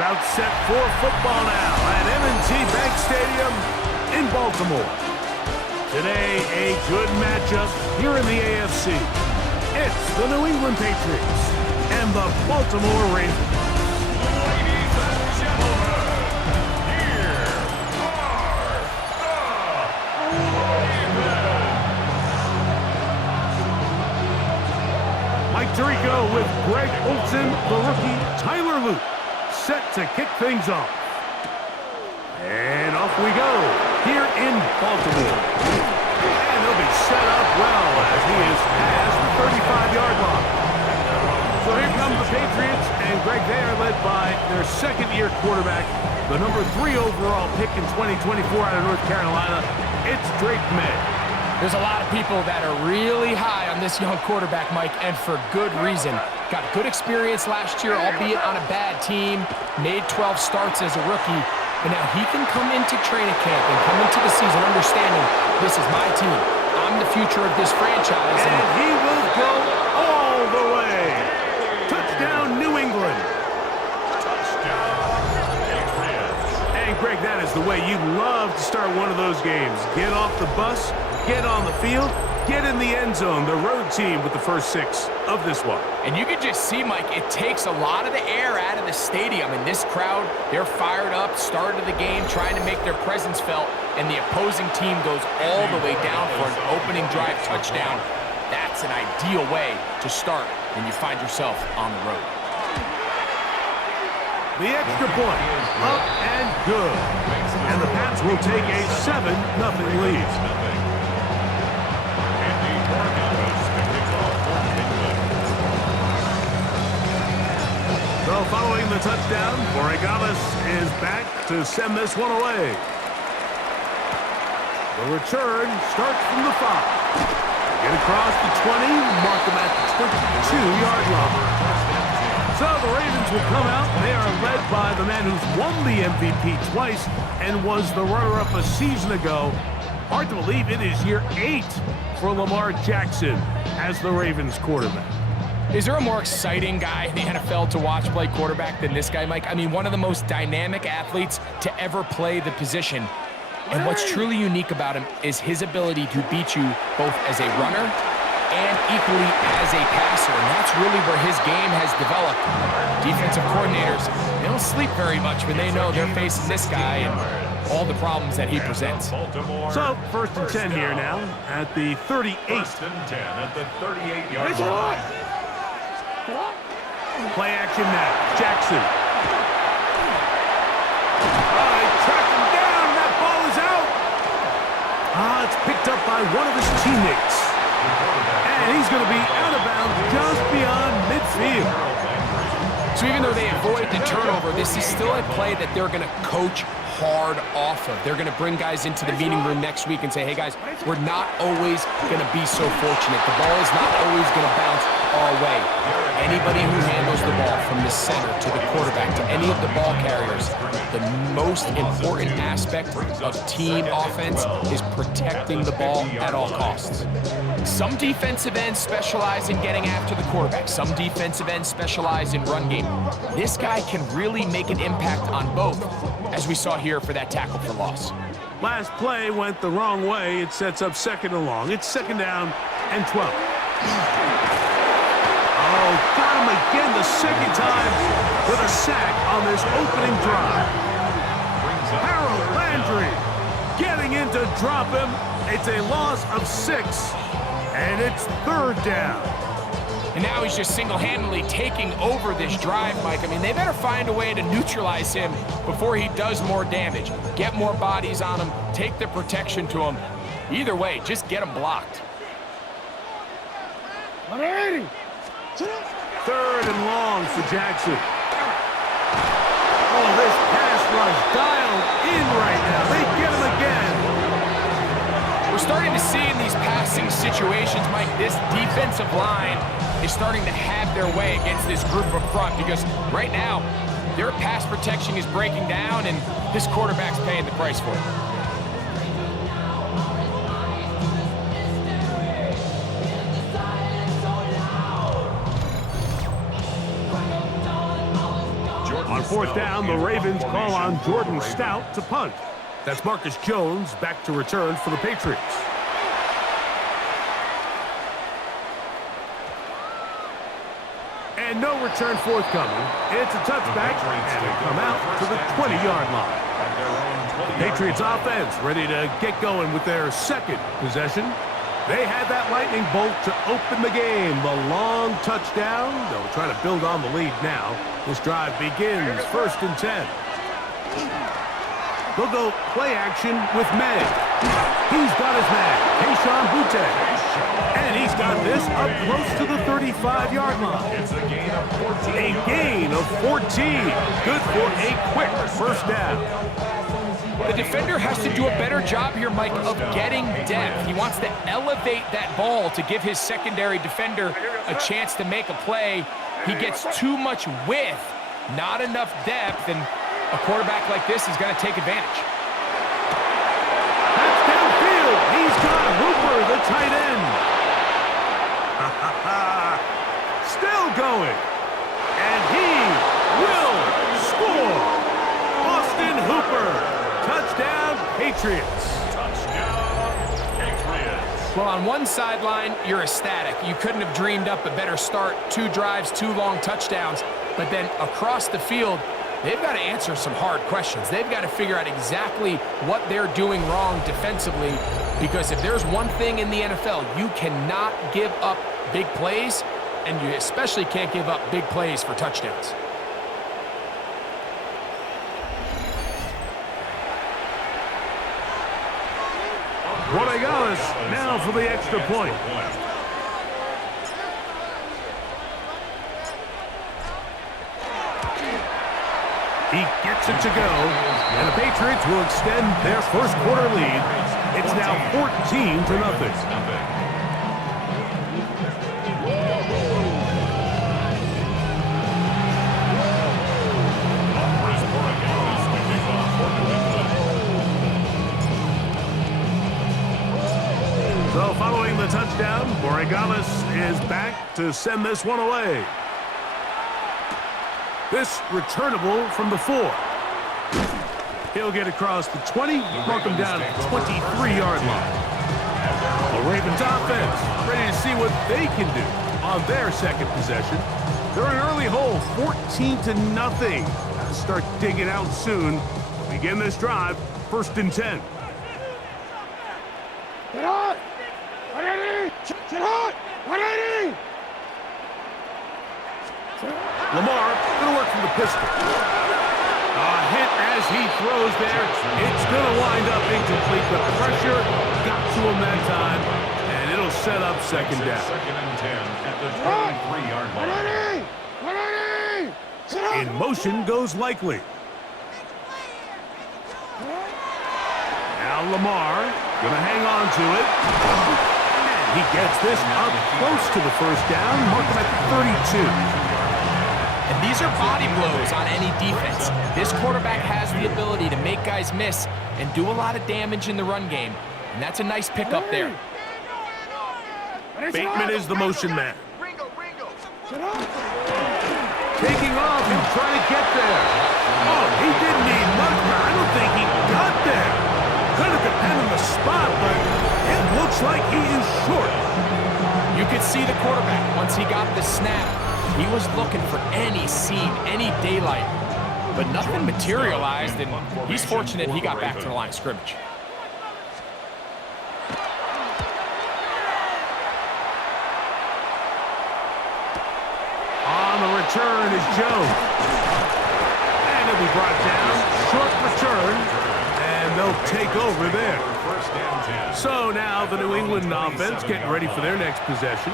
about set for football now at M&T Bank Stadium in Baltimore. Today, a good matchup here in the AFC. It's the New England Patriots and the Baltimore Ravens. Ladies and gentlemen, here are the Ravens. Mike Tirico with Greg Olsen, the rookie Tyler Luke, set to kick things off. And off we go here in Baltimore. And he'll be set up well as he is past the 35-yard line. So here come the Patriots, and Greg, they are led by their second-year quarterback, the number 3 overall pick in 2024 out of North Carolina. It's Drake May. There's a lot of people that are really high on this young quarterback, Mike, and for good reason. Got good experience last year, albeit on a bad team. Made 12 starts as a rookie. But now he can come into training camp and come into the season understanding this is my team. I'm the future of this franchise. And he will go all the way. Touchdown, New England. Touchdown, Patriots. And Greg, that is the way you love to start one of those games. Get off the bus, get on the field, get in the end zone. The road team with the first 6 of this one. And you can just see, Mike, it takes a lot of the air out of the stadium. And this crowd, they're fired up, start of the game, trying to make their presence felt. And the opposing team goes all the way down for an opening drive touchdown. That's an ideal way to start when you find yourself on the road. The extra point, up and good. And the Pats will take a 7-0 lead. So following the touchdown, Borregales is back to send this one away. The return starts from the 5. Get across the 20, mark them at the 22-yard line. So the Ravens will come out. They are led by the man who's won the MVP twice and was the runner-up a season ago. Hard to believe it is year 8 for Lamar Jackson as the Ravens quarterback. Is there a more exciting guy in the NFL to watch play quarterback than this guy, Mike? I mean, one of the most dynamic athletes to ever play the position. And what's truly unique about him is his ability to beat you both as a runner and equally as a passer. And that's really where his game has developed. Defensive coordinators, they don't sleep very much when they know they're facing this guy and all the problems that he presents. So, 1st and 10 here now at the 38. 1st and 10 at the 38-yard line. Play action now. Jackson. They track him down. That ball is out. It's picked up by one of his teammates. And he's going to be out of bounds just beyond midfield. So even though they avoid the turnover, this is still a play that they're going to coach hard off of. They're going to bring guys into the meeting room next week and say, hey guys, we're not always going to be so fortunate. The ball is not always going to bounce our way. Anybody who handles the ball from the center to the quarterback to any of the ball carriers, the most important aspect of team offense is protecting the ball at all costs. Some defensive ends specialize in getting after the quarterback. Some defensive ends specialize in run game. This guy can really make an impact on both, as we saw here for that tackle for loss. Last play went the wrong way. It sets up 2nd and long. It's 2nd down and 12. Got him again the 2nd time with a sack on this opening drive. Harold Landry getting in to drop him. It's a loss of 6, and it's 3rd down. And now he's just single-handedly taking over this drive, Mike. I mean, they better find a way to neutralize him before he does more damage. Get more bodies on him, take the protection to him. Either way, just get him blocked. 180. 3rd and long for Jackson. Oh, this pass rush dialed in right now. They get him again. We're starting to see in these passing situations, Mike, this defensive line is starting to have their way against this group up front because right now, their pass protection is breaking down and this quarterback's paying the price for it. On fourth down, the Ravens call on Jordan Stout to punt. That's Marcus Jones back to return for the Patriots. And no return forthcoming. It's a touchback, and they come out to the 20-yard line. Patriots offense ready to get going with their second possession. They had that lightning bolt to open the game. The long touchdown. They'll try to build on the lead now. This drive begins 1st and 10. They'll go play action with May. He's got his man, Keyshawn Butte. And he's got this up close to the 35-yard line. It's a gain of 14. A gain of 14. Good for a quick first down. The defender has to do a better job here, Mike, of getting depth. He wants to elevate that ball to give his secondary defender a chance to make a play. He gets too much width, not enough depth, and a quarterback like this is going to take advantage. That's downfield. He's got Hooper, the tight end. Still going. And he will score. Austin Hooper. Touchdown, Patriots. Touchdown, Patriots. Well, on one sideline, you're ecstatic. You couldn't have dreamed up a better start. 2 drives, 2 long touchdowns. But then across the field, they've got to answer some hard questions. They've got to figure out exactly what they're doing wrong defensively, because if there's one thing in the NFL, you cannot give up big plays, and you especially can't give up big plays for touchdowns. Rodriguez now for the extra point. He gets it to go, and the Patriots will extend their first quarter lead. It's now 14-0. So following the touchdown, Borregales is back to send this one away. This returnable from the 4. He'll get across the 20, mark him down at the 23-yard line. The Ravens offense ready to see what they can do on their second possession. They're in an early hole, 14-0. Gotta start digging out soon. Begin this drive, 1st and 10. Get on! 180! Get on! 180! Lamar gonna work from the pistol. A hit as he throws there. It's gonna wind up incomplete. The pressure got to him that time, and it'll set up second down. 2nd and 10 at the 23-yard line. 180! 180! In motion goes Likely. Now Lamar gonna hang on to it. And he gets this up close to the first down, mark him at the 32. And these are body blows on any defense. This quarterback has the ability to make guys miss and do a lot of damage in the run game. And that's a nice pickup there. Bateman is the motion man. Taking off and trying to get there. Oh, he didn't need much, but I don't think he got there. Could have depended on the spot, but it looks like he is short. You could see the quarterback once he got the snap. He was looking for any seam, any daylight, but nothing materialized, and he's fortunate he got back to the line of scrimmage. On the return is Jones. And he'll be brought down. Short return, and they'll take over there. 1st and 10. So now the New England offense getting ready for their next possession.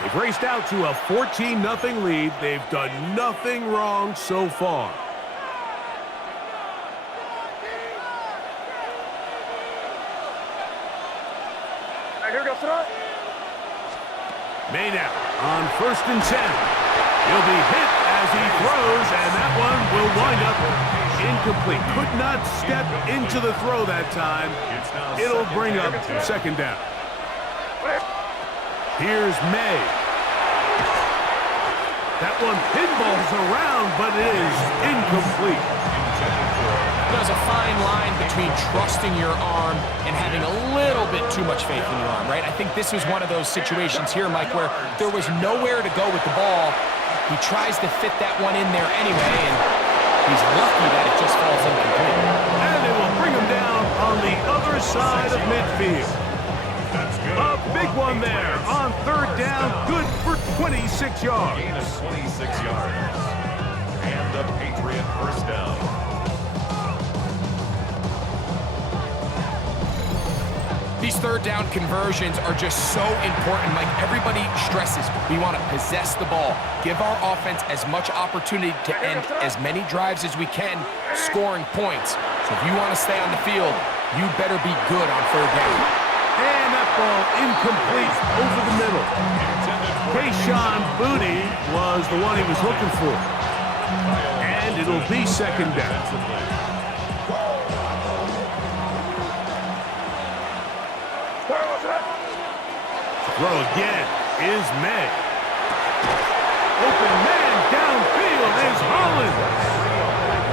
They've raced out to a 14-0 lead. They've done nothing wrong so far. Here we go, front. May now on 1st and 10. He'll be hit as he throws, and that one will wind up incomplete. Could not step into the throw that time. It'll bring up second down. Here's May. That one pinballs around, but it is incomplete. There's a fine line between trusting your arm and having a little bit too much faith in your arm, right? I think this was one of those situations here, Mike, where there was nowhere to go with the ball. He tries to fit that one in there anyway, and he's lucky that it just falls incomplete. And it will bring him down on the other side of midfield. A big one there on third down, good for 26 yards. Gain of 26 yards. And the Patriot first down. These third down conversions are just so important. Like everybody stresses, we want to possess the ball, give our offense as much opportunity to end as many drives as we can, scoring points. So if you want to stay on the field, you better be good on third down. And that ball incomplete over the middle. Kayshon Boutte was the one he was looking for. And it'll be second down. Throw again is May. Open man downfield is Holland.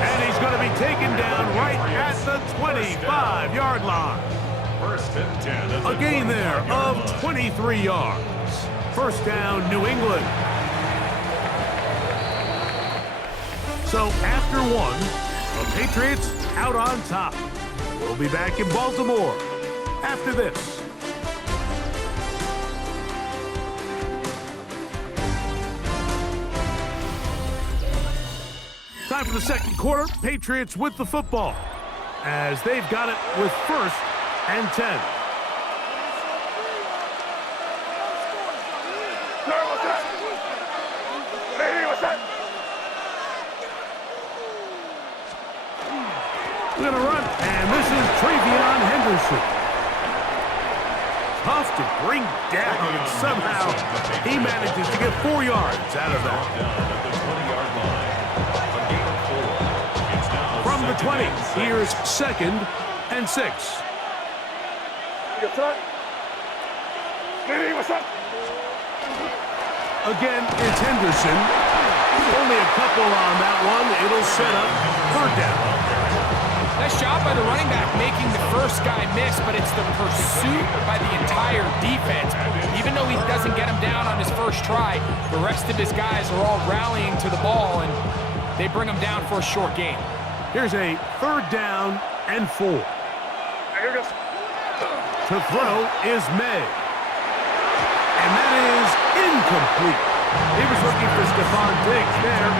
And he's going to be taken down right at the 25-yard line. First and 10. A gain there of 23 yards. First down, New England. So after one, the Patriots out on top. We'll be back in Baltimore after this. Time for the second quarter. Patriots with the football as they've got it with first and 10. We're going to run, and this is Travion Henderson. Tough to bring down, and somehow he manages to get 4 yards out of that. From the 20, here's second and 6. Again, it's Henderson. Only a couple on that one. It'll set up third down. Nice job by the running back making the first guy miss, but it's the pursuit by the entire defense. Even though he doesn't get him down on his first try, the rest of his guys are all rallying to the ball, and they bring him down for a short gain. Here's a third down and 4. To throw is May. And that is incomplete. He was looking for Stephon Diggs there.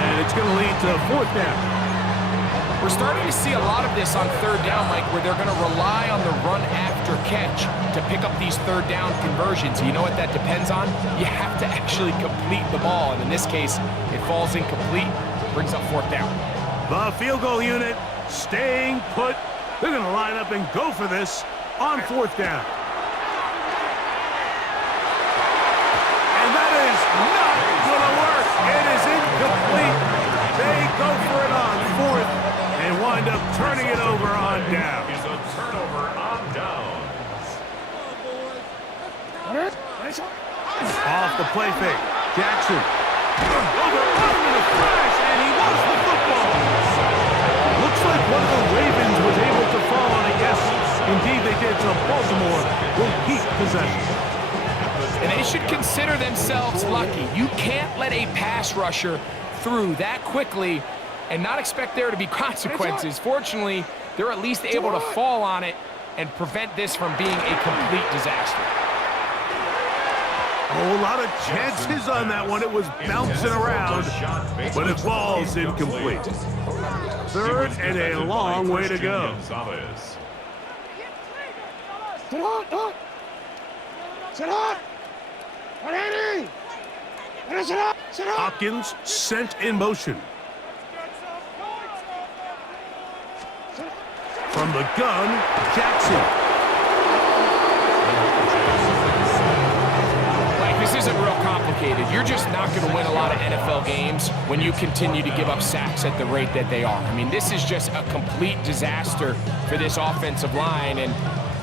And it's going to lead to fourth down. We're starting to see a lot of this on third down, Mike, where they're going to rely on the run after catch to pick up these third down conversions. You know what that depends on? You have to actually complete the ball. And in this case, it falls incomplete, brings up fourth down. The field goal unit staying put. They're going to line up and go for this on fourth down. And that is not going to work. It is incomplete. They go for it on fourth and wind up turning it over on down. Is a turnover on downs. Off the play fake. Jackson. Over in a crash, and he lost the football. Looks like one of the Ravens was able to fall on it. Yes, indeed they did. So Baltimore will keep possession. And they should consider themselves lucky. You can't let a pass rusher through that quickly and not expect there to be consequences. Fortunately, they're at least able to fall on it and prevent this from being a complete disaster. Oh, a lot of chances on that one. It was bouncing around, but it falls incomplete. Third and a long way to go. Hopkins sent in motion. From the gun, Jackson. This isn't real complicated. You're just not going to win a lot of NFL games when you continue to give up sacks at the rate that they are. I mean, this is just a complete disaster for this offensive line, and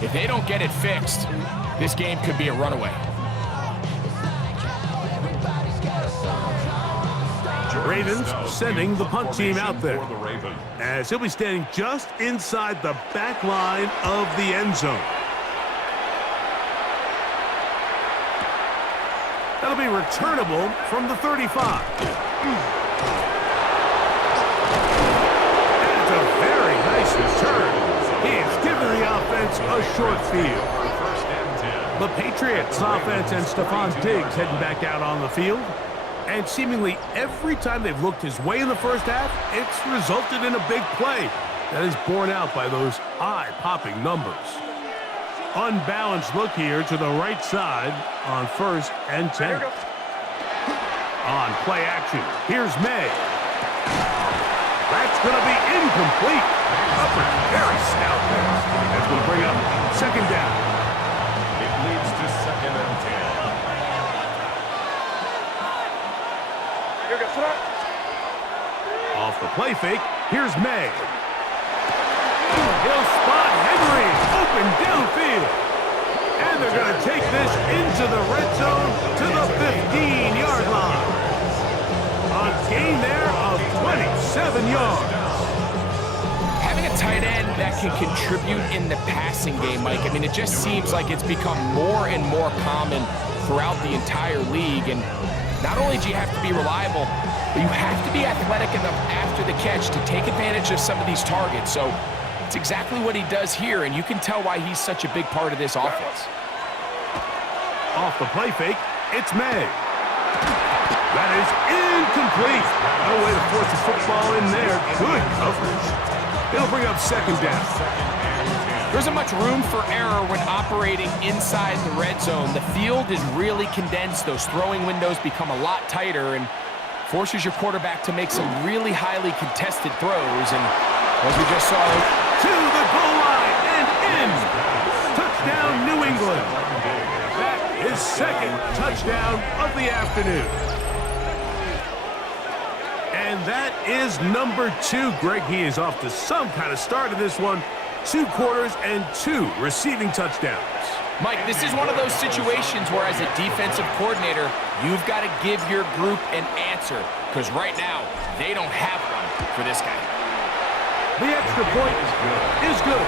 if they don't get it fixed, this game could be a runaway. Ravens sending the punt team out there, For the Ravens. as he'll be standing just inside the back line of the end zone. That'll be returnable from the 35. That's a very nice return. He is giving the offense a short field. First and 10. The Patriots offense and Stephon Diggs heading back out on the field. And seemingly every time they've looked his way in the first half, it's resulted in a big play that is borne out by those eye-popping numbers. Unbalanced look here to the right side on 1st and 10. On play action, here's May. That's going to be incomplete. Upper, very stout there. That's going to bring up 2nd down. It leads to 2nd and 10. Off the play fake, here's May. He'll spot Henry, open downfield. And they're going to take this into the red zone to the 15-yard line. A gain there of 27 yards. Having a tight end that can contribute in the passing game, Mike, I mean, it just seems like it's become more and more common throughout the entire league. And not only do you have to be reliable, but you have to be athletic enough after the catch to take advantage of some of these targets. So it's exactly what he does here, and you can tell why he's such a big part of this offense. Off the play fake, it's May. That is incomplete. No way to force the football in there. Good coverage. It'll bring up 2nd down. There isn't much room for error when operating inside the red zone. The field is really condensed. Those throwing windows become a lot tighter and forces your quarterback to make some really highly contested throws. And as we just saw, To the goal line and in. Touchdown, New England. That is 2nd touchdown of the afternoon. And that is number 2. Greg, he is off to some kind of start in this one. 2 quarters and 2 receiving touchdowns. Mike, this is one of those situations where as a defensive coordinator, you've got to give your group an answer, because right now, they don't have one for this guy. The extra point is good.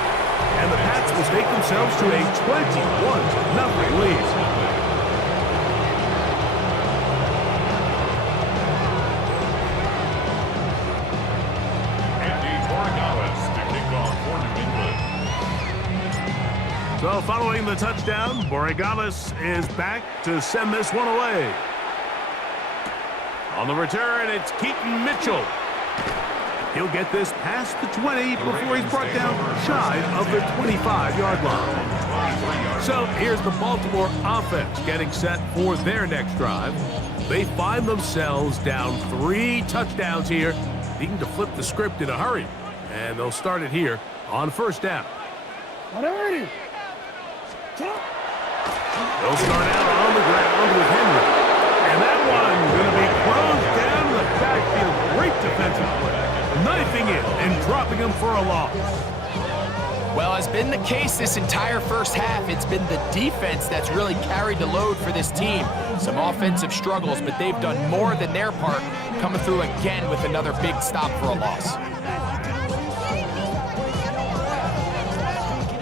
And the Pats will take themselves to a 21-0 lead. So following the touchdown, Borregales is back to send this one away. On the return, it's Keaton Mitchell. He'll get this past the 20 before he's brought down shy of the 25-yard line. So here's the Baltimore offense getting set for their next drive. They find themselves down 3 touchdowns here, needing to flip the script in a hurry. And they'll start it here on 1st down. They'll start out on the ground with Henry. And that one going to be closed down the backfield. Great defensive play. Knifing it and dropping him for a loss. Well, as been the case this entire first half, it's been the defense that's really carried the load for this team. Some offensive struggles, but they've done more than their part, coming through again with another big stop for a loss.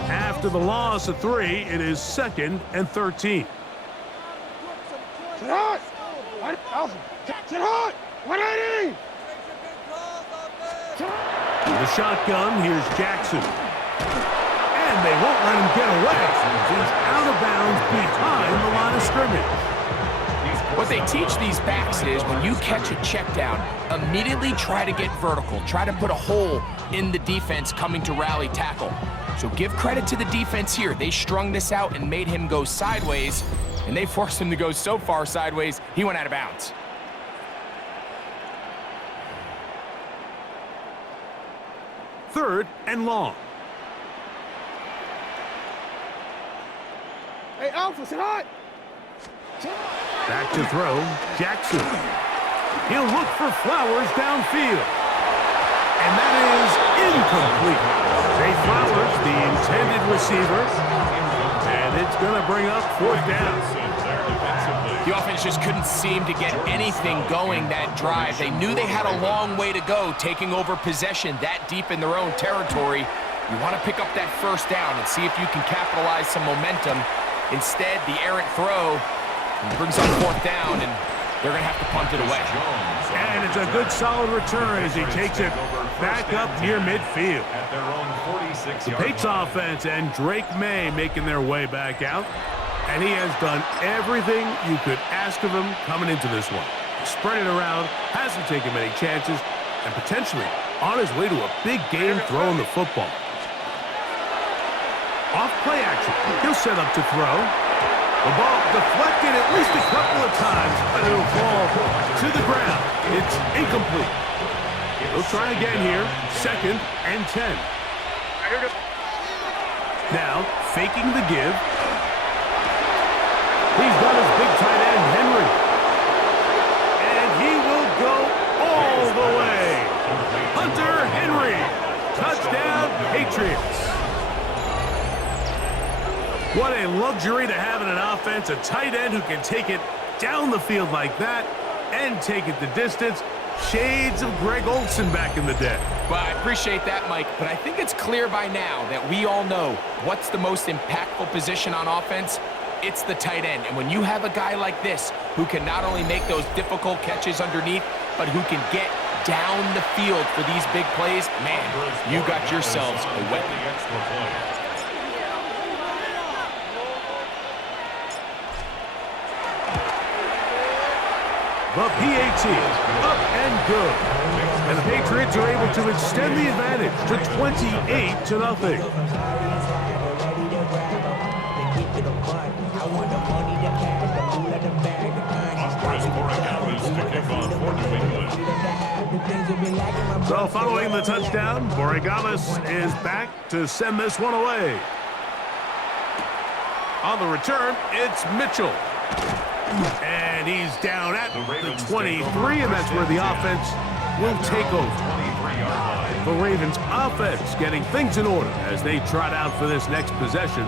After the loss of 3, it is 2nd and 13. Sit hot! Alpha! Sit hot! 180! With a shotgun, here's Jackson. And they won't let him get away. He's out of bounds behind the line of scrimmage. What they teach these backs is when you catch a check down, immediately try to get vertical. Try to put a hole in the defense coming to rally tackle. So give credit to the defense here. They strung this out and made him go sideways, and they forced him to go so far sideways, he went out of bounds. Third and long. Hey, Alpha, sit hot! Back to throw, Jackson. He'll look for Flowers downfield. And that is incomplete. Zay Flowers, the intended receiver. And it's going to bring up 4th down. defensively. The offense just couldn't seem to get anything going that drive. They knew they had a long way to go, taking over possession that deep in their own territory. You want to pick up that first down and see if you can capitalize some momentum. Instead, the errant throw brings up fourth down, and they're going to have to punt it away. And it's a good solid return as he takes it back up near midfield. At their own 46-yard The Patriots offense and Drake May making their way back out. And he has done everything you could ask of him coming into this one. Spread it around, hasn't taken many chances, and potentially on his way to a big game throwing the football. Off play action, he'll set up to throw. The ball deflected at least a couple of times, but it'll fall to the ground. It's incomplete. He'll try again here, 2nd and 10. Now, faking the give. He's got his big tight end, Henry. And he will go all the way. Hunter Henry. Touchdown, Patriots. What a luxury to have in an offense, a tight end who can take it down the field like that and take it the distance. Shades of Greg Olsen back in the day. Well, I appreciate that, Mike, but I think it's clear by now that we all know what's the most impactful position on offense. It's the tight end. And when you have a guy like this who can not only make those difficult catches underneath, but who can get down the field for these big plays, man, you got yourselves a weapon. The PAT, up and good. And the Patriots are able to extend the advantage to 28-0. So following the touchdown, Borregales is back to send this one away. On the return, it's Mitchell. And he's down at the 23, and that's where the offense will take over. The Ravens offense getting things in order as they trot out for this next possession.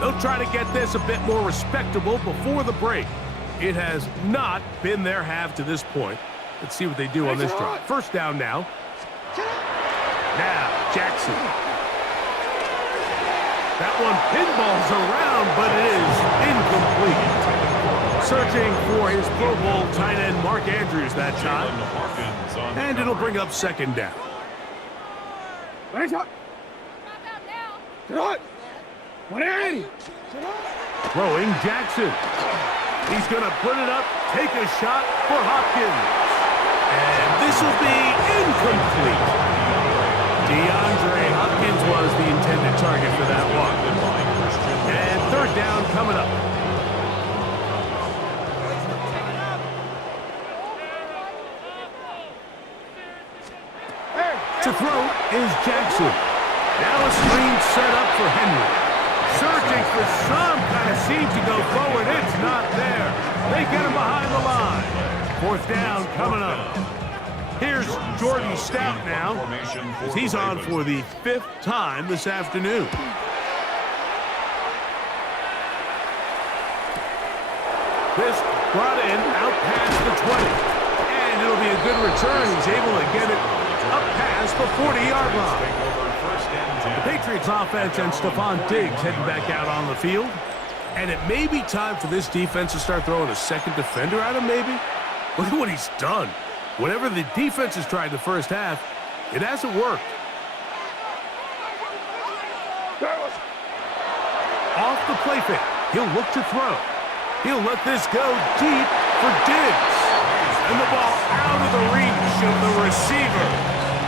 They'll try to get this a bit more respectable before the break. It has not been their half to this point. Let's see what they do on this drive. First down now. Now, Jackson. That one pinballs around, but it is incomplete. Searching for his Pro Bowl tight end, Mark Andrews, that time. And it'll bring up 2nd down. Throwing Jackson. He's going to put it up, take a shot for Hopkins. And this will be incomplete. DeAndre Hopkins was the intended target for that one. And 3rd down coming up. To throw is Jackson. Now a screen set up for Henry. Searching for some kind of seam to go forward. It's not there. They get him behind the line. 4th down coming up. Here's Jordan Stout now, as he's on for the 5th time this afternoon. This brought in out past the 20. And it'll be a good return. He's able to get it up past the 40-yard line. The Patriots offense and Stephon Diggs heading back out on the field. And it may be time for this defense to start throwing a second defender at him, maybe. Look at what he's done. Whatever the defense has tried the first half, it hasn't worked. Off the play fake, he'll look to throw. He'll let this go deep for Diggs. And the ball out of the reach of the receiver.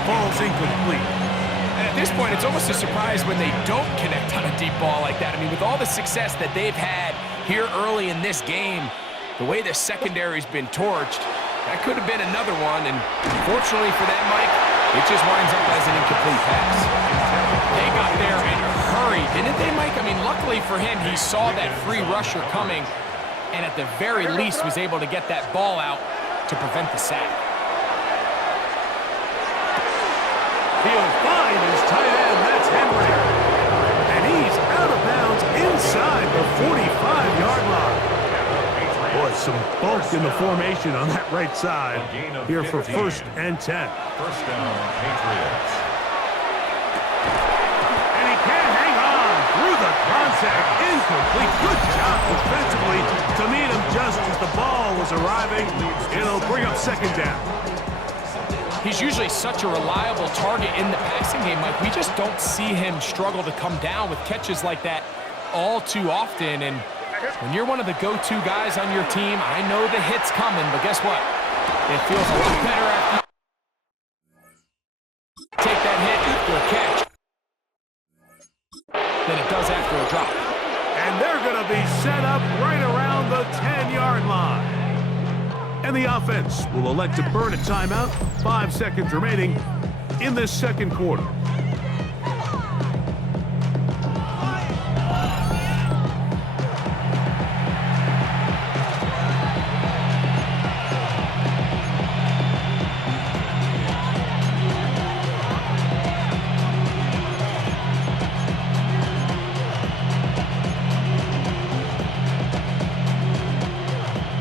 Falls incomplete. And at this point, it's almost a surprise when they don't connect on a deep ball like that. I mean, with all the success that they've had here early in this game, the way the secondary's been torched, that could have been another one. And fortunately for them, Mike, it just winds up as an incomplete pass. They got there and hurried, didn't they, Mike? I mean, luckily for him, he saw that free rusher coming and at the very least was able to get that ball out to prevent the sack. He'll find his tight end, that's Henry. And he's out of bounds inside the 45-yard line. some bulk in the formation on that right side here for 1st and 10. First down, Patriots. And he can't hang on through the contact. Incomplete. Good job defensively to meet him just as the ball was arriving. It'll bring up 2nd down. He's usually such a reliable target in the passing game, Mike. We just don't see him struggle to come down with catches like that all too often. And when you're one of the go-to guys on your team, I know the hit's coming, but guess what? It feels a lot better after you take that hit after a catch than it does after a drop. And they're going to be set up right around the 10-yard line. And the offense will elect to burn a timeout. 5 seconds remaining in this 2nd quarter.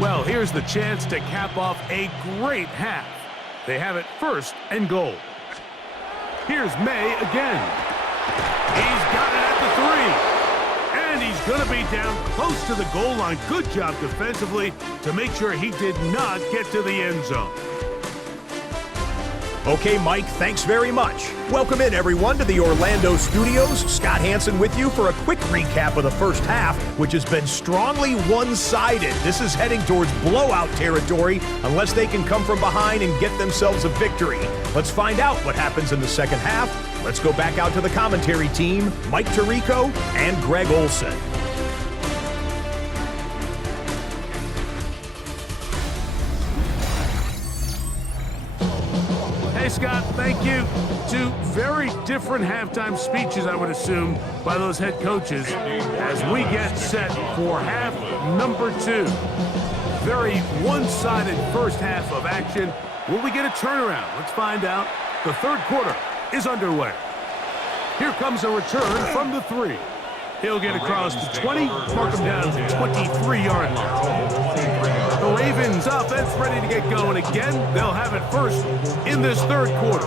Well, here's the chance to cap off a great half. They have it 1st and goal. Here's May again. He's got it at the 3. And he's going to be down close to the goal line. Good job defensively to make sure he did not get to the end zone. Okay, Mike, thanks very much. Welcome in, everyone, to the Orlando studios. Scott Hansen with you for a quick recap of the first half, which has been strongly one-sided. This is heading towards blowout territory unless they can come from behind and get themselves a victory. Let's find out what happens in the second half. Let's go back out to the commentary team, Mike Tirico and Greg Olson. Hey, Scott, thank you. 2 very different halftime speeches, I would assume, by those head coaches as we get set for half number 2. Very one-sided first half of action. Will we get a turnaround? Let's find out. The 3rd quarter is underway. Here comes a return from the 3. He'll get across the 20, mark him down to the 23-yard line. The Ravens offense ready to get going again. They'll have it 1st in this 3rd quarter.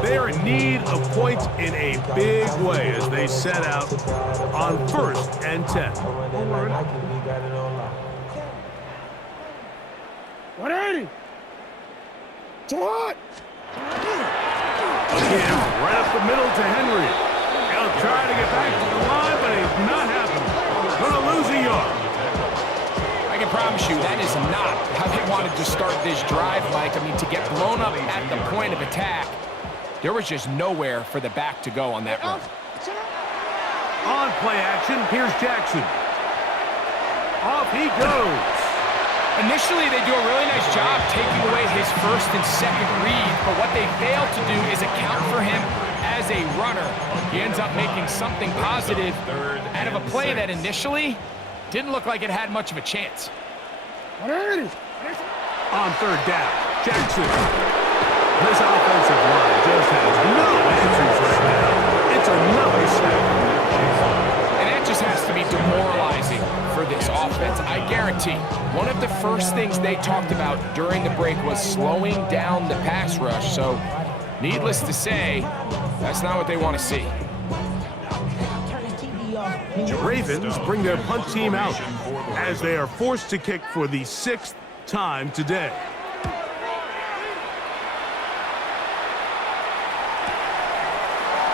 They are in need of points in a big way as they set out on 1st and 10. 180. What? Again, right up the middle to Henry. He'll try to get back to the line, but it's not happening. Gonna lose a yard. I can promise you that is not how they wanted to start this drive, Mike. I mean, to get blown up at the point of attack, there was just nowhere for the back to go on that run. On play action, here's Jackson. Off he goes. Initially, they do a really nice job taking away his 1st and 2nd read, but what they fail to do is account for him as a runner. He ends up making something positive out of a play that initially didn't look like it had much of a chance. 180. On 3rd down, Jackson. This offensive line just has no answers right now. It's another sack. And that just has to be demoralizing for this offense. I guarantee one of the first things they talked about during the break was slowing down the pass rush. So, needless to say, that's not what they want to see. The Ravens bring their punt team out as they are forced to kick for the 6th time today.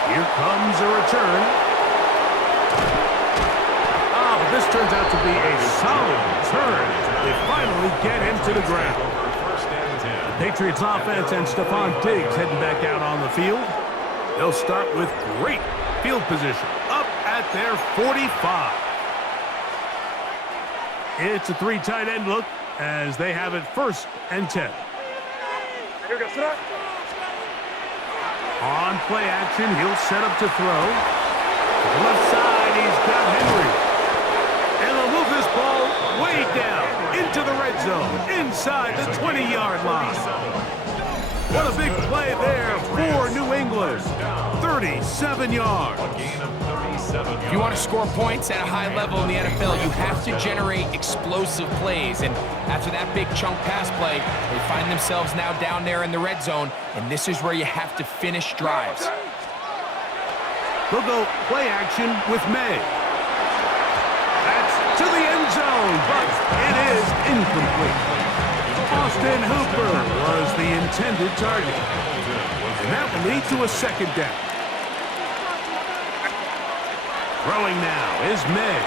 Here comes a return. But this turns out to be a solid return. They finally get him to the ground. The Patriots offense and Stephon Diggs heading back out on the field. They'll start with great field position up at their 45. It's a 3 tight end look as they have it 1st and 10. On play action, he'll set up to throw. To the left side, he's got Henry. And they'll move this ball way down into the red zone, inside the 20-yard line. What a big play there for New England. 37 yards. A gain of 37 yards. If you want to score points at a high level in the NFL, you have to generate explosive plays. And after that big chunk pass play, they find themselves now down there in the red zone, and this is where you have to finish drives. They'll go play action with May. That's to the end zone, but it is incomplete. Austin Hooper was the intended target. And that will lead to a second down. Throwing now is May.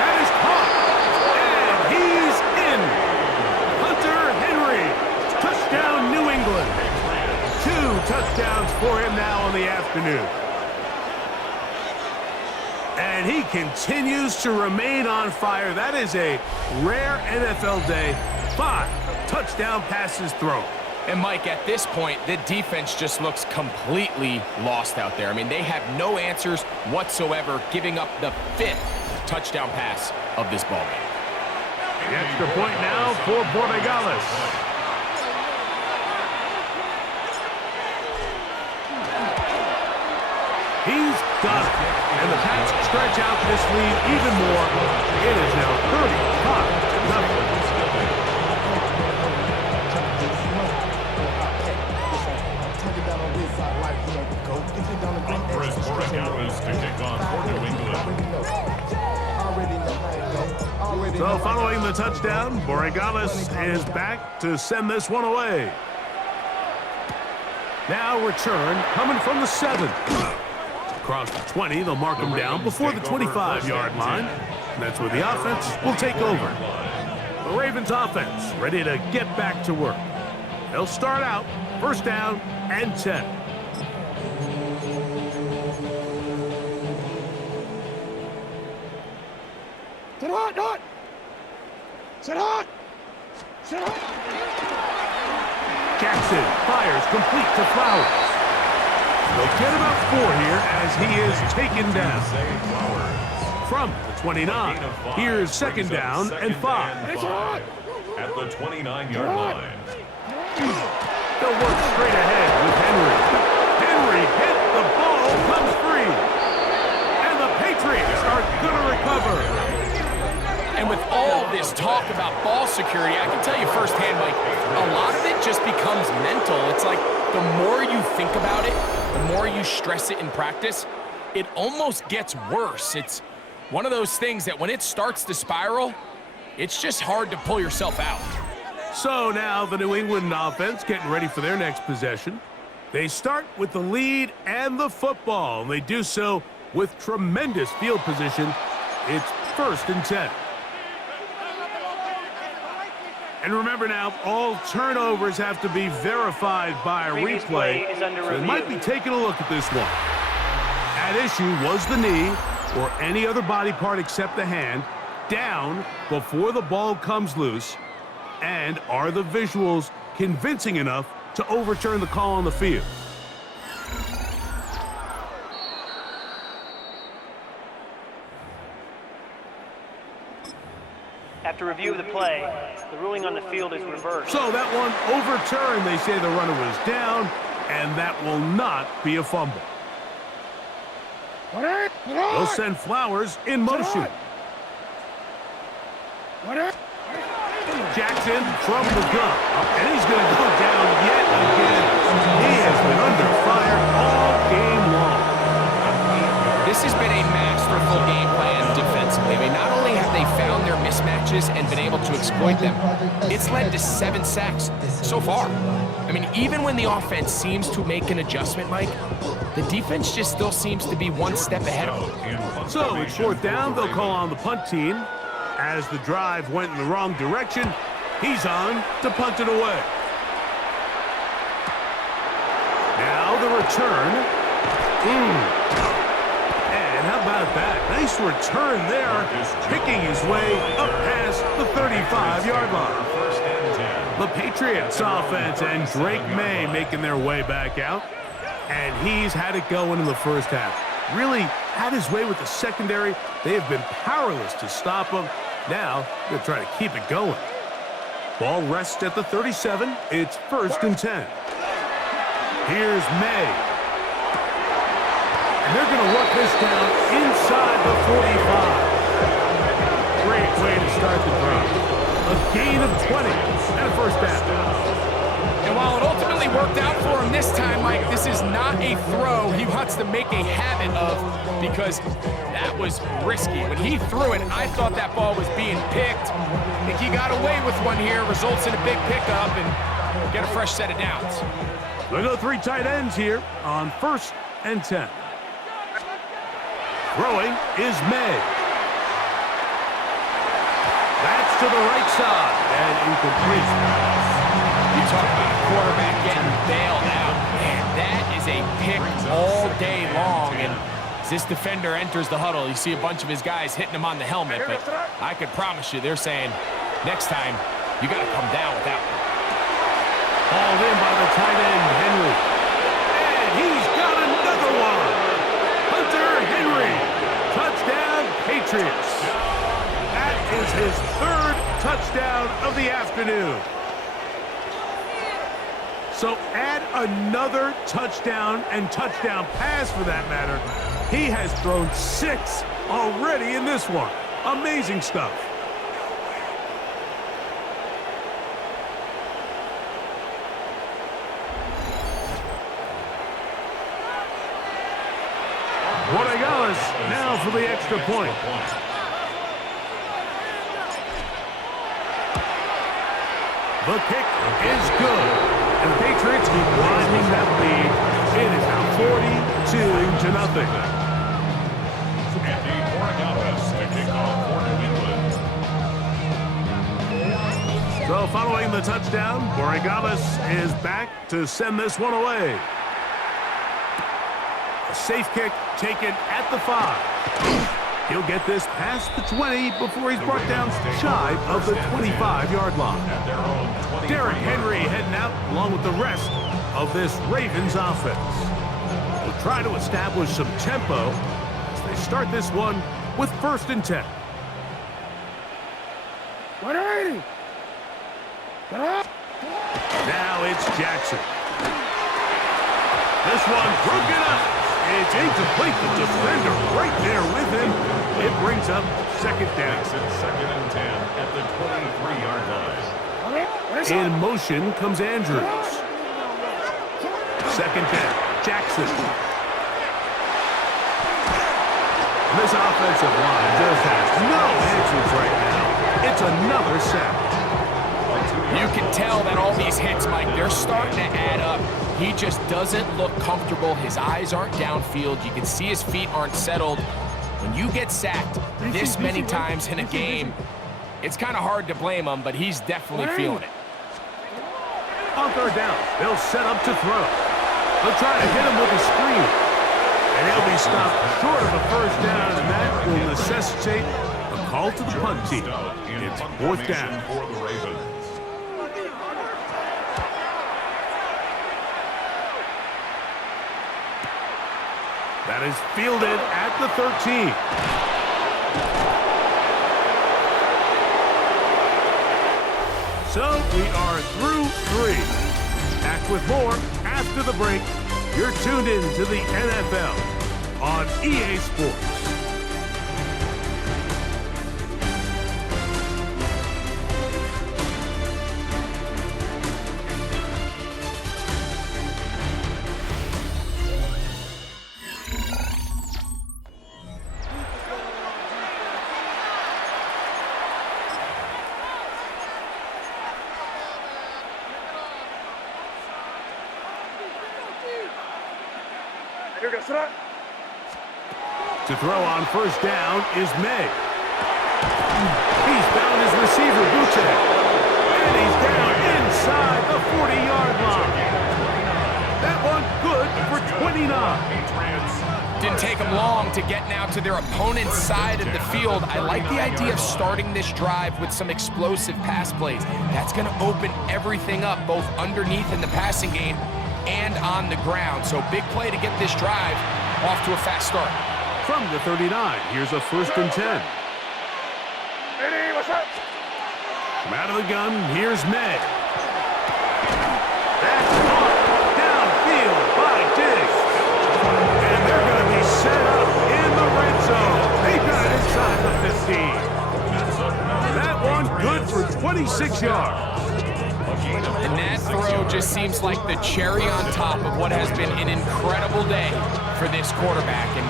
That is caught. And he's in. Hunter Henry. Touchdown, New England. 2 touchdowns for him now on the afternoon. And he continues to remain on fire. That is a rare NFL day. 5 touchdown passes thrown. And Mike, at this point, the defense just looks completely lost out there. I mean, they have no answers whatsoever, giving up the 5th touchdown pass of this ballgame. The extra point now for Borregales. He's got it. And the Pats stretch out this lead even more. It is now 35-0. To kick off for New England. So following the touchdown, Borregales is back to send this one away. Now return coming from the 7. Across the 20, they'll mark him down before the 25-yard line. And that's where the offense will take over. The Ravens offense ready to get back to work. They'll start out first down and 10. Sit hot, hot. Sit hot. Sit hot. Jackson fires complete to Flowers. They'll get about 4 here as he is taken down. From the 29, here's second down and 5. At the 29-yard line. They'll work straight ahead with Henry. Henry hit, the ball comes free. And the Patriots are going to recover. And with all this talk about ball security, I can tell you firsthand, Mike, a lot of it just becomes mental. It's like the more you think about it, the more you stress it in practice, it almost gets worse. It's one of those things that when it starts to spiral, it's just hard to pull yourself out. So now the New England offense getting ready for their next possession. They start with the lead and the football, and they do so with tremendous field position. It's first and 10. And remember now, all turnovers have to be verified by a replay. So they might be taking a look at this one. At issue was the knee, or any other body part except the hand, down before the ball comes loose. And are the visuals convincing enough to overturn the call on the field? After review of the play, the ruling on the field is reversed. So that one overturned. They say the runner was down, and that will not be a fumble. They'll send Flowers in motion. Jackson from the gun, and he's going to go down yet again. He has been under fire all game long. This has been a masterful game plan defensively. I mean, not only have they found their mismatches and been able to exploit them, it's led to 7 sacks so far. I mean, even when the offense seems to make an adjustment, Mike, the defense just still seems to be one step ahead of them. So it's fourth down. They'll call on the punt team. As the drive went in the wrong direction, he's on to punt it away. Now the return. And how about that? Nice return there, picking his way up past the 35-yard line. The Patriots offense and Drake May making their way back out. And he's had it going in the first half. Really had his way with the secondary. They have been powerless to stop him. Now, they're trying to keep it going. Ball rests at the 37. It's 1st and 10. Here's May. And they're going to work this down inside the 45. Great way to start the drive. A gain of 20 and a 1st down. And while it ultimately worked out for him this time, Mike, this is not a throw he wants to make a habit of because that was risky. When he threw it, I thought that ball was being picked. I think he got away with one here, results in a big pickup and get a fresh set of downs. They'll go 3 tight ends here on 1st and 10. Throwing is May. That's to the right side and incomplete. You talk about a quarterback getting bailed out. Man, that is a pick all day long. And as this defender enters the huddle, you see a bunch of his guys hitting him on the helmet. But I could promise you, they're saying, next time, you got to come down with that one. Hauled in by the tight end, Henry. And he's got another one. Hunter Henry. Touchdown, Patriots. That is his 3rd touchdown of the afternoon. So add another touchdown and touchdown pass for that matter. He has thrown 6 already in this one. Amazing stuff. Rodriguez now for the extra point. The kick is good. And the Patriots keep widening that lead. It is now 42-0. Andy Rodriguez to kick off for New England. So following the touchdown, Rodriguez is back to send this one away. A safe kick taken at the 5. He'll get this past the 20 before he's brought down shy of the 25-yard line. Derrick Henry heading out along with the rest of this Ravens offense. They'll try to establish some tempo as they start this one with 1st and 10. 180. Now it's Jackson. This one broken up. It's incomplete. The defender right there with him. It brings up 2nd down. 2nd and 10 at the 23-yard line. In motion comes Andrews. 2nd down. Jackson. This offensive line just has no answers right now. It's another sack. You can tell that all these hits, Mike, they're starting to add up. He just doesn't look comfortable. His eyes aren't downfield. You can see his feet aren't settled. When you get sacked this many times in a game, it's kind of hard to blame him, but he's definitely feeling it. On 3rd down, they'll set up to throw. They'll try to hit him with a screen. And he'll be stopped short of a 1st down, and that will necessitate a call to the punt team. It's 4th down. For the Ravens. That is fielded at the 13. So we are through 3. Back with more after the break. You're tuned in to the NFL on EA Sports. To throw on 1st down is May. He's found his receiver, Buche. And he's down inside the 40-yard line. That one good for 29. Didn't take them long to get now to their opponent's side of the field. I like the idea of starting this drive with some explosive pass plays. That's going to open everything up, both underneath in the passing game and on the ground. So big play to get this drive off to a fast start. From the 39, here's a 1st and 10. From out of the gun, here's May. That's caught downfield by Diggs. And they're going to be set up in the red zone. They got it inside the 15. That one good for 26 yards. And that throw just seems like the cherry on top of what has been an incredible day for this quarterback. And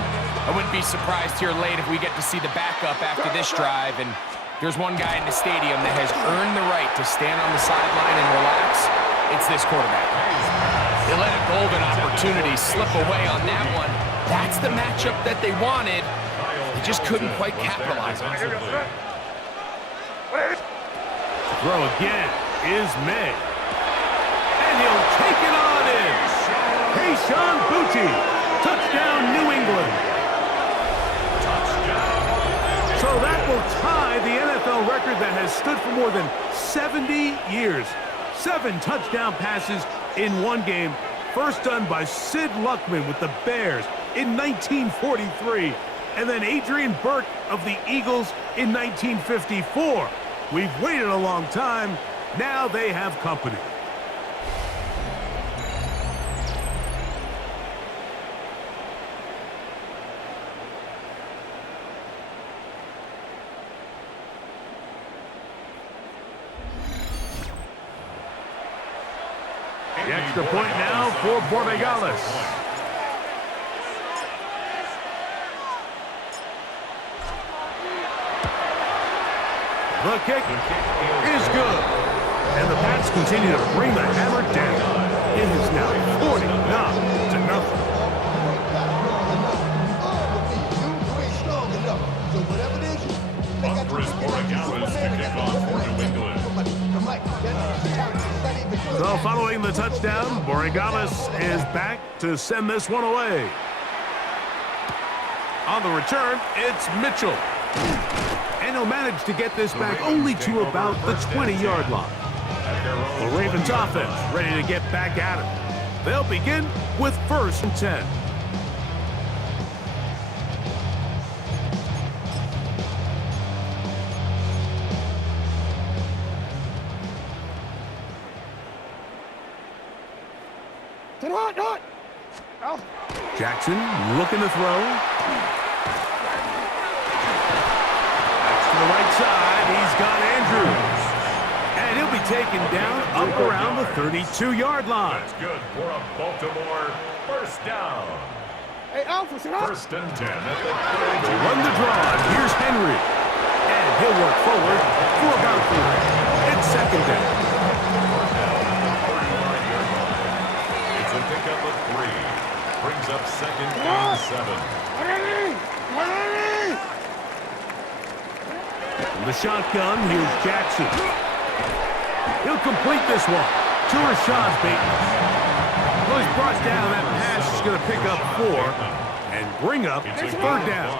I wouldn't be surprised here late if we get to see the backup after this drive. And there's one guy in the stadium that has earned the right to stand on the sideline and relax. It's this quarterback. They let a golden opportunity slip away on that one. That's the matchup that they wanted. They just couldn't quite capitalize on it. Throw again is May. And he'll take it on in. Keyshawn Bucci. Touchdown, New England. So that will tie the NFL record that has stood for more than 70 years. 7 touchdown passes in one game. First done by Sid Luckman with the Bears in 1943. And then Adrian Burke of the Eagles in 1954. We've waited a long time. Now they have company. The extra point now for Borregales. The kick is good. And the Pats continue to bring the hammer down. It is now 49-0. Andres Borregales to kick off for New England. So following the touchdown, Borregales is back to send this one away. On the return, it's Mitchell. And he'll manage to get this back only to about the 20-yard line. The Ravens offense ready to get back at it. They'll begin with 1st and 10. Jackson looking to throw. That's to the right side. He's got Andrews. And he'll be taken down up around the 32-yard line. That's good for a Baltimore first down. Hey, Alpha, sit up. 1st and 10 at the To run the draw, here's Henry. And he'll work forward for about 3. It's 2nd down. It's a pickup of 3. Brings up 2nd and 7. From the shotgun, here's Jackson. He'll complete this one to Rashad Bateman. Well, he's brought down. That pass is going to pick up 4 and bring up 3rd down.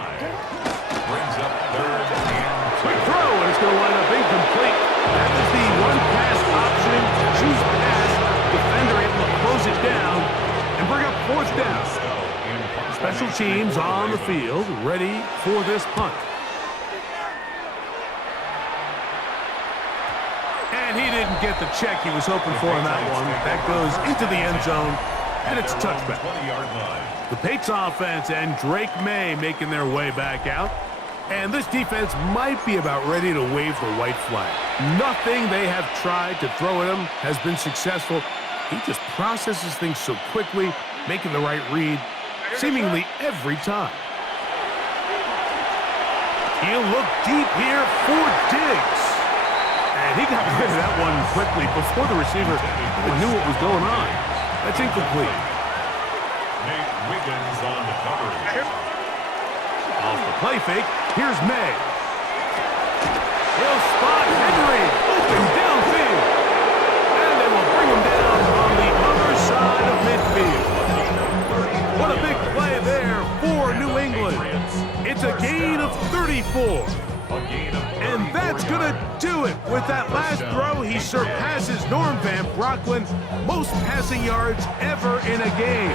Brings up 3rd and 2. Quick throw, and it's going to wind up incomplete. That is the one-pass option. Choose pass. Defender able to close it down and bring up 4th down. Special teams on the field, ready for this punt. And he didn't get the check he was hoping for on that one. That goes into the end zone, and it's a touchback. 20-yard line. The Patriots offense and Drake May making their way back out. And this defense might be about ready to wave the white flag. Nothing they have tried to throw at him has been successful. He just processes things so quickly, making the right read seemingly every time. He'll look deep here for Diggs. And he got rid of that one quickly before the receiver even knew what was going on. That's incomplete. Nate Wiggins on the coverage. Off the play fake, here's May. He'll spot Henry, open downfield. And they will bring him down on the other side of midfield. What a big play there for New England. It's a gain of 34. And that's going to do it. With that last throw, he surpasses Norm Van Brocklin, most passing yards ever in a game.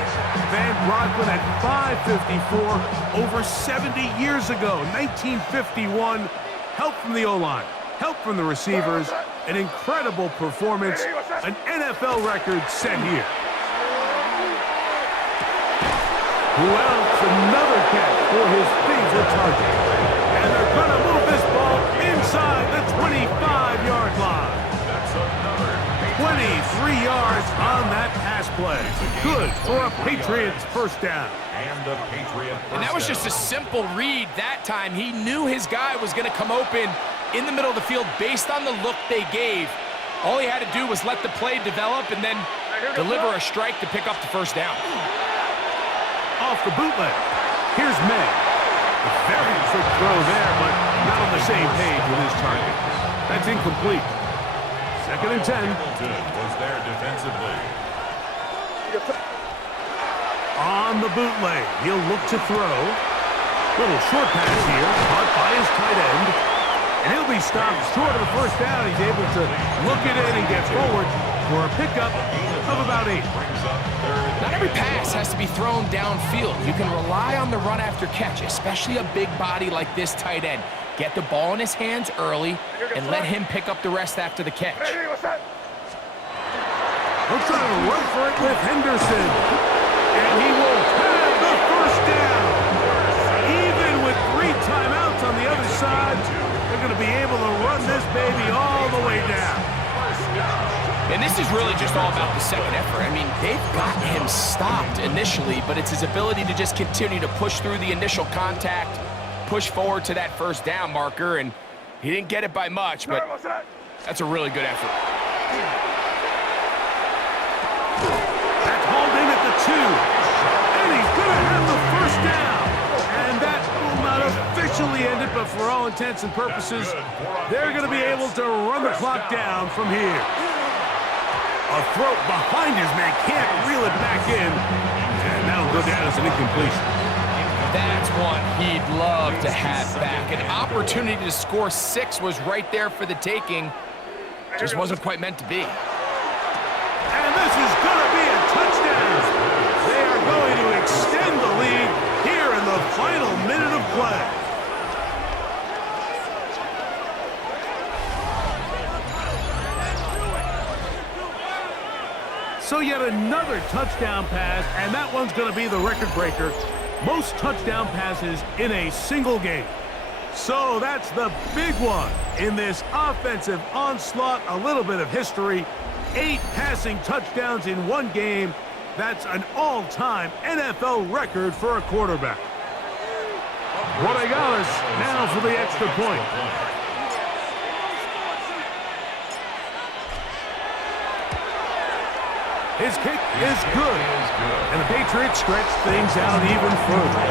Van Brocklin at 554 over 70 years ago, 1951. Help from the O-line, help from the receivers, An incredible performance, an NFL record set here. Who else? Another catch for his favorite target. And they're going to move this ball inside the 25-yard line. That's another 23 yards on that pass play. Good for a Patriots first down. And a Patriot first And that was just a simple read that time. He knew his guy was going to come open in the middle of the field based on the look they gave. All he had to do was let the play develop and then deliver a strike to pick up the first down. Off the bootleg. Here's May. A very quick throw there, but not on the same page with his target. That's incomplete. Second and 10. Hamilton was there defensively. On the bootleg, he'll look to throw. Little short pass here, caught by his tight end. And he'll be stopped short of the first down. He's able to look it in and get forward for a pickup of about 8. Not every pass has to be thrown downfield. You can rely on the run after catch, especially a big body like this tight end. Get the ball in his hands early and let him pick up the rest after the catch. He'll try to run for it with Henderson. And he will have the first down. Even with 3 timeouts on the other side, they're going to be able to run this baby all the way down. And this is really just all about the second effort. I mean, they've got him stopped initially, but it's his ability to just continue to push through the initial contact, push forward to that first down marker, and he didn't get it by much, but that's a really good effort. That's holding at the 2. And he's going to have the first down. And that will not officially end it, but for all intents and purposes, they're going to be able to run the clock down from here. A throw behind his man, can't reel it back in. And that'll go down as an incompletion. That's one he'd love to have back. An opportunity to score 6 was right there for the taking. Just wasn't quite meant to be. And this is going to be a touchdown. They are going to extend the lead here in the final minute of play. So yet another touchdown pass, and that one's going to be the record breaker. Most touchdown passes in a single game. So that's the big one in this offensive onslaught. A little bit of history. 8 passing touchdowns in one game. That's an all-time NFL record for a quarterback. Rodriguez now for the extra point. His kick is good. And the Patriots stretch things out even further.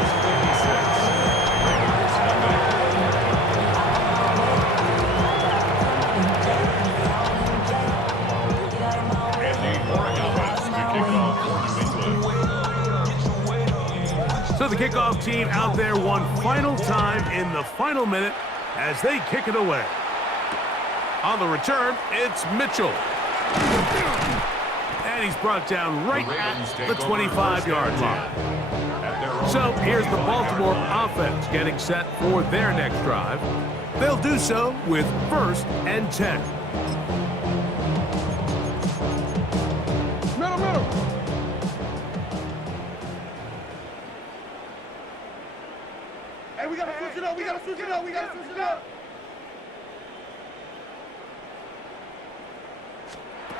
So the kickoff team out there one final time in the final minute as they kick it away. On the return, it's Mitchell. And he's brought down right at the 25-yard line. So here's the Baltimore offense getting set for their next drive. They'll do so with 1st and 10. Middle. Hey, we gotta switch it up.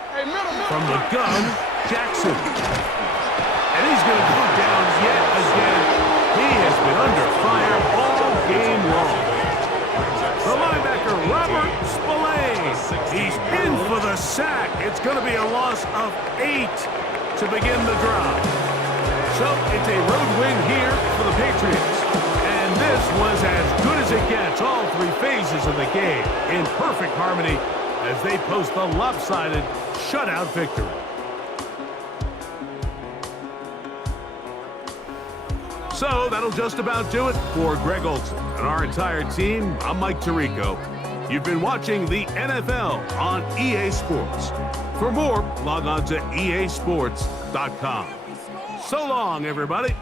Hey, middle. From the gun, Jackson. And he's going to go down yet again. He has been under fire all game long. The linebacker, Robert Spillane. He's in for the sack. It's going to be a loss of 8 to begin the drive. So it's a road win here for the Patriots. And this was as good as it gets, all 3 phases of the game in perfect harmony as they post the lopsided shutout victory. So that'll just about do it for Greg Olson and our entire team. I'm Mike Tirico. You've been watching the NFL on EA Sports. For more, log on to easports.com. So long, everybody.